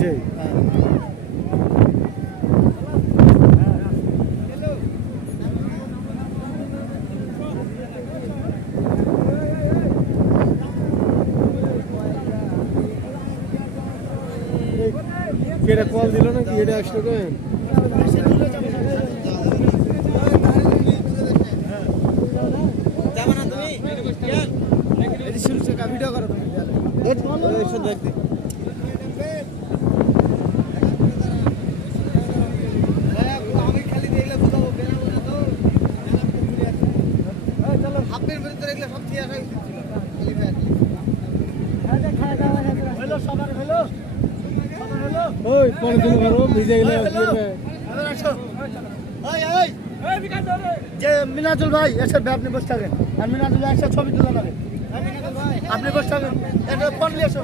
বলছে এটা কল দিল নাকি এটা আসলো কেন ভিডিও করো ওই পরে দিন করো ভিজে গেলে যে মিনাজুল ভাই এসে আপনি বসে থাকেন আর মিনাজুল একসাথে ছবি তুলে নেবেন আপনি বসে থাকেন ফোন নিয়ে এসো